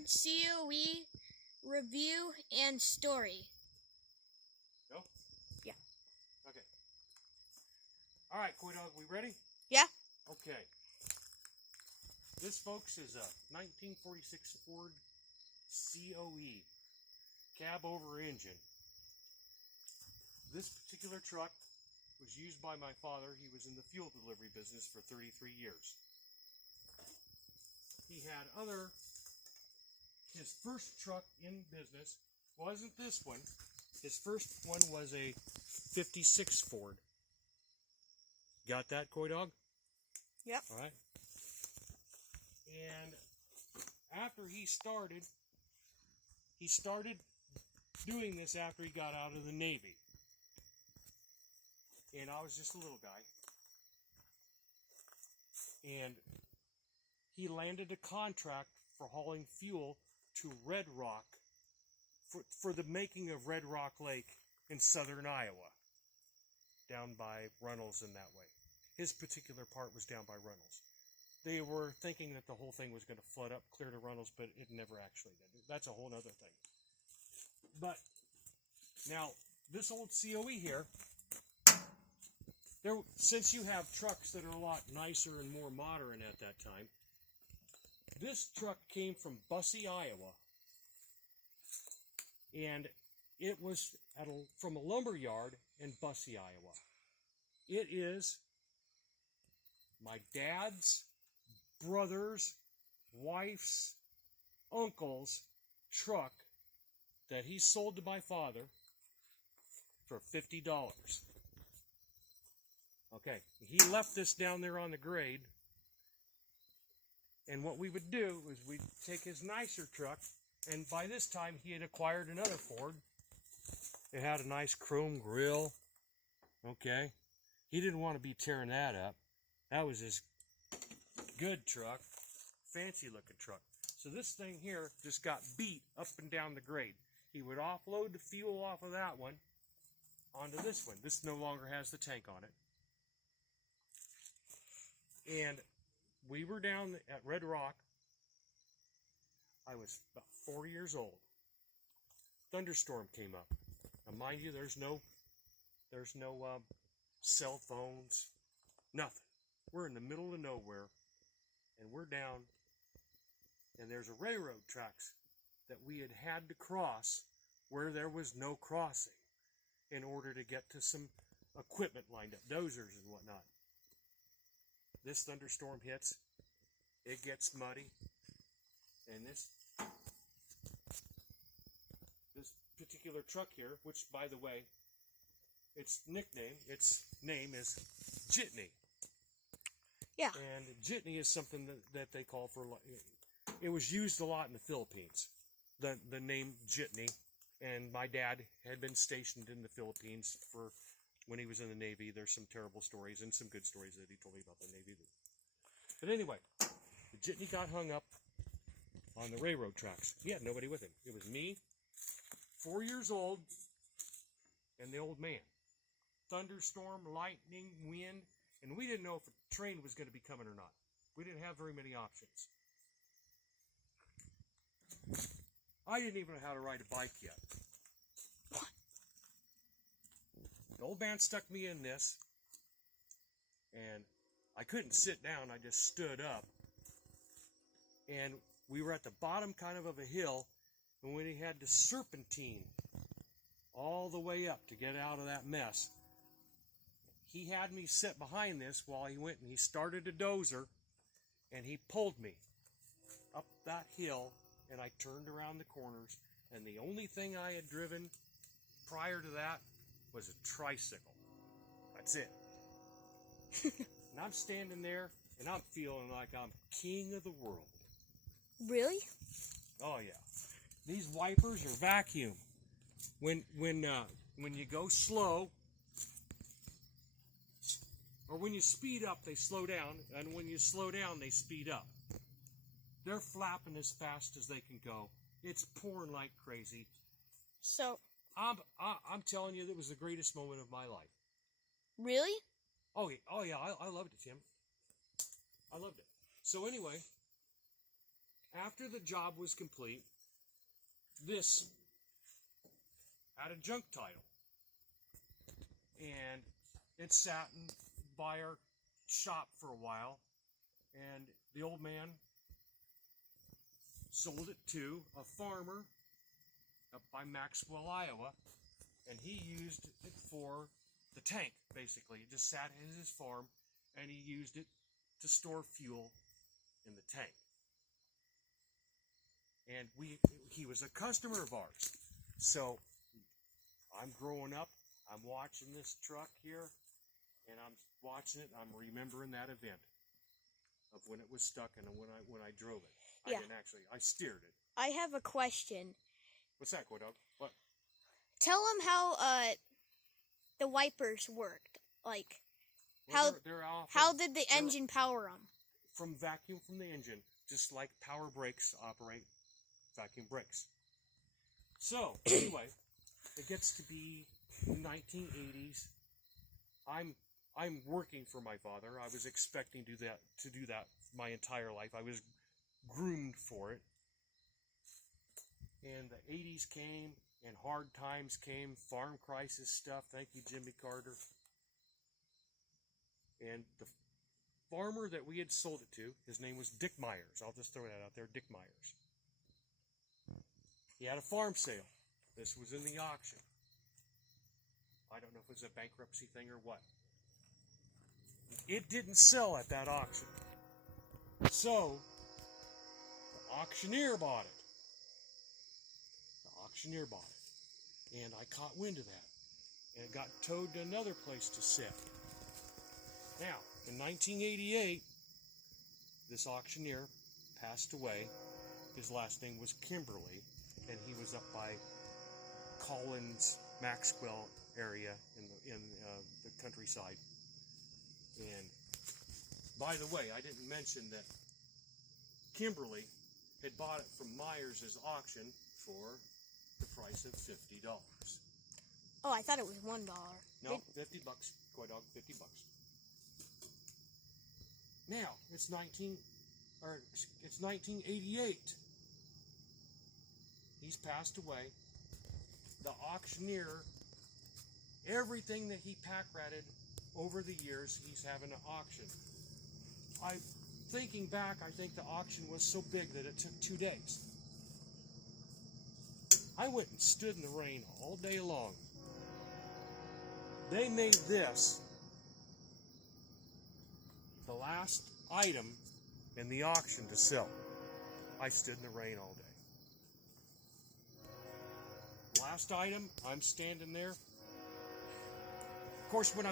Ford COE review and story. Go? Yeah. Okay. All right, Coy Dog, we ready? Yeah. Okay. This, folks, is a 1946 Ford COE, cab over engine. This particular truck was used by my father. He was in the fuel delivery business for 33 years. He had his first truck in business wasn't this one. His first one was a 56 Ford. Got that, Coy Dog? Yep. All right. And after he started doing this after he got out of the Navy. And I was just a little guy. And he landed a contract for hauling fuel to Red Rock for the making of Red Rock Lake in southern Iowa, down by Runnels and that way. His particular part was down by Runnels. They were thinking that the whole thing was going to flood up clear to Runnels, but it never actually did. That's a whole other thing. But now, this old COE here, since you have trucks that are a lot nicer and more modern at that time, this truck came from Bussey, Iowa, and it was from a lumber yard in Bussey, Iowa. It is my dad's brother's wife's uncle's truck that he sold to my father for $50. Okay, he left this down there on the grade, and what we would do is we'd take his nicer truck, and by this time he had acquired another Ford. It had a nice chrome grille. Okay, he didn't want to be tearing that up. That was his good truck, fancy looking truck. So this thing here just got beat up and down the grade. He would offload the fuel off of that one onto this one. This no longer has the tank on it. And we were down at Red Rock. I was about 4 years old. Thunderstorm came up. Now, mind you, there's no cell phones, nothing. We're in the middle of nowhere, and we're down, and there's a railroad tracks that we had to cross where there was no crossing in order to get to some equipment lined up, dozers and whatnot. This thunderstorm hits, it gets muddy, and this particular truck here, which, by the way, its name is Jitney. Yeah. And jitney is something that they call for, it was used a lot in the Philippines, the name jitney. And my dad had been stationed in the Philippines when he was in the Navy. There's some terrible stories and some good stories that he told me about the Navy. But anyway, the jitney got hung up on the railroad tracks. He had nobody with him. It was me, 4 years old, and the old man. Thunderstorm, lightning, wind, and we didn't know if a train was going to be coming or not. We didn't have very many options. I didn't even know how to ride a bike yet. The old man stuck me in this, and I couldn't sit down. I just stood up. And we were at the bottom kind of a hill, and when he had to serpentine all the way up to get out of that mess, he had me sit behind this while he went and he started a dozer, and he pulled me up that hill, and I turned around the corners, and the only thing I had driven prior to that was a tricycle. That's it. And I'm standing there, and I'm feeling like I'm king of the world. Really? Oh yeah. These wipers are vacuum. When you go slow, or when you speed up, they slow down, and when you slow down, they speed up. They're flapping as fast as they can go. It's pouring like crazy. So, I'm telling you, that was the greatest moment of my life. really? Oh yeah, I loved it, Tim. I loved it. So anyway, after the job was complete, this had a junk title. And it sat by our shop for a while. And the old man sold it to a farmer up by Maxwell, Iowa. And he used it for the tank, basically. It just sat in his farm, and he used it to store fuel in the tank. And he was a customer of ours. So I'm growing up, I'm watching this truck here, and I'm watching it, and I'm remembering that event of when it was stuck and when I drove it. Yeah. I didn't actually, I steered it. I have a question. What's that, Dog? What? Tell them how the wipers worked. Like, Well, they're off how did the engine power them? From vacuum from the engine, just like power brakes operate vacuum brakes. So, anyway, it gets to be the 1980s. I'm working for my father. I was expecting to do that my entire life. I was groomed for it. And the 80s came, and hard times came, farm crisis stuff. Thank you, Jimmy Carter. And the farmer that we had sold it to, his name was Dick Myers. I'll just throw that out there, Dick Myers. He had a farm sale. This was in the auction. I don't know if it was a bankruptcy thing or what. It didn't sell at that auction. So, the auctioneer bought it. And I caught wind of that. And it got towed to another place to sit. Now, in 1988, this auctioneer passed away. His last name was Kimberly, and he was up by Collins, Maxwell area in the countryside. And by the way, I didn't mention that Kimberly had bought it from Myers' auction for the price of $50. Oh, I thought it was $1. No, $50, Coy Dog, $50. Now, it's 1988. He's passed away. The auctioneer, everything that he pack-ratted over the years, he's having an auction. Thinking back, I think the auction was so big that it took 2 days. I went and stood in the rain all day long. They made this the last item in the auction to sell. I stood in the rain all day. Last item, I'm standing there. Of course, when I